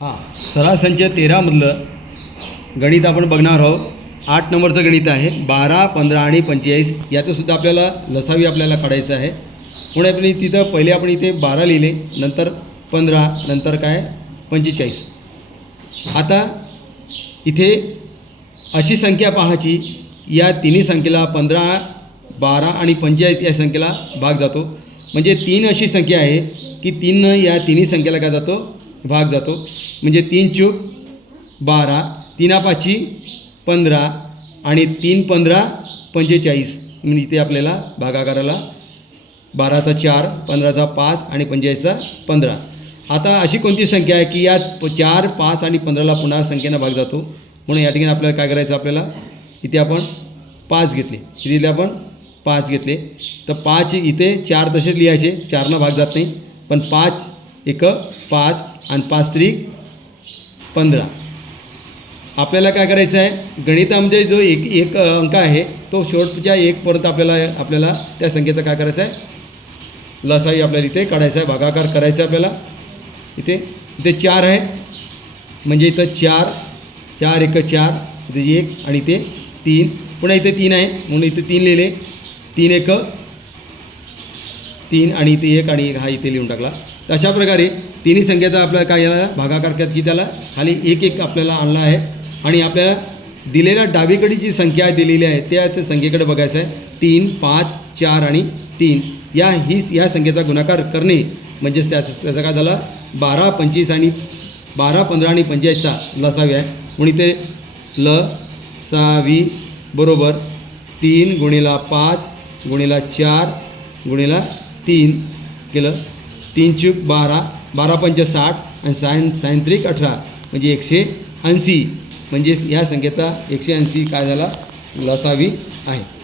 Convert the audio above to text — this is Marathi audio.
हां सराव संच तेरामधलं गणित आपण बघणार आहोत. आठ नंबरचं गणित आहे बारा पंधरा आणि पंचेचाळीस याचंसुद्धा आपल्याला लसावी आपल्याला काढायचं आहे. म्हणून आपण तिथं पहिले आपण इथे बारा लिहिले नंतर पंधरा नंतर काय? पंचेचाळीस. आता इथे अशी संख्या पाहायची या तिन्ही संख्येला पंधरा बारा आणि पंचेचाळीस या संख्येला भाग जातो. म्हणजे तीन अशी संख्या आहे की तीन या तिन्ही संख्येला काय जातो? भाग जातो. म्हणजे तीन चूक बारा तीनापाची पंधरा आणि तीन पंधरा पंचेचाळीस. म्हणजे इथे आपल्याला भागाकाराला बाराचा चार पंधराचा पाच आणि पंचेचाळीसचा पंधरा. आता अशी कोणती संख्या आहे की या प- चार पाच आणि पंधराला पुन्हा संख्येनं भाग जातो? म्हणून या ठिकाणी आपल्याला काय करायचं आपल्याला? इथे आपण पाच घेतले. इथे आपण पाच घेतले. तर पाच इथे चार तसेच लिहायचे. चारनं भाग जात नाही. पण पाच एक पाच आणि पाच त्रिक पंधरा. आपल्याला काय करायचं आहे? गणितामध्ये जो एक एक अंक आहे तो शेवटच्या एकपर्यंत आपल्याला आपल्याला त्या संख्येचं काय करायचं आहे? लसाई आपल्याला इथे काढायचा आहे भागाकार करायचा आहे आपल्याला. इथे इथे चार आहे. म्हणजे इथं चार चार एक चार इथे एक आणि इथे तीन. पुन्हा इथे तीन आहे म्हणून इथे तीन लिहिले. तीन एक तीन आणि इथे एक आणि एक हा इथे लिहून टाकला. तर अशा प्रकारे तिन्ही संख्येचा आपल्याला काय याला भागाकार करतात की त्याला खाली एक एक आपल्याला आणला आहे. आणि आपल्याला दिलेल्या डावीकडे जी संख्या दिलेली आहे त्या त्या संख्येकडे बघायचं आहे. तीन पाच चार आणि तीन. या ही या संख्येचा गुणाकार करणे म्हणजेच त्याचा त्याचा काय झाला? बारा पंचवीस आणि बारा पंधरा आणि पंचेचाळीसचा लसावी आहे. म्हणून इथे ल सावी बरोबर तीन गुणिला पाच गुणिला चार गुणिला तीन केलं. तीन चूक बारा बारा पंच साठ आणि सायन सायंत्रिक अठरा म्हणजे एकशे ऐंशी. म्हणजेच या संख्येचा एकशे ऐंशी काय झाला? लसावी आहे.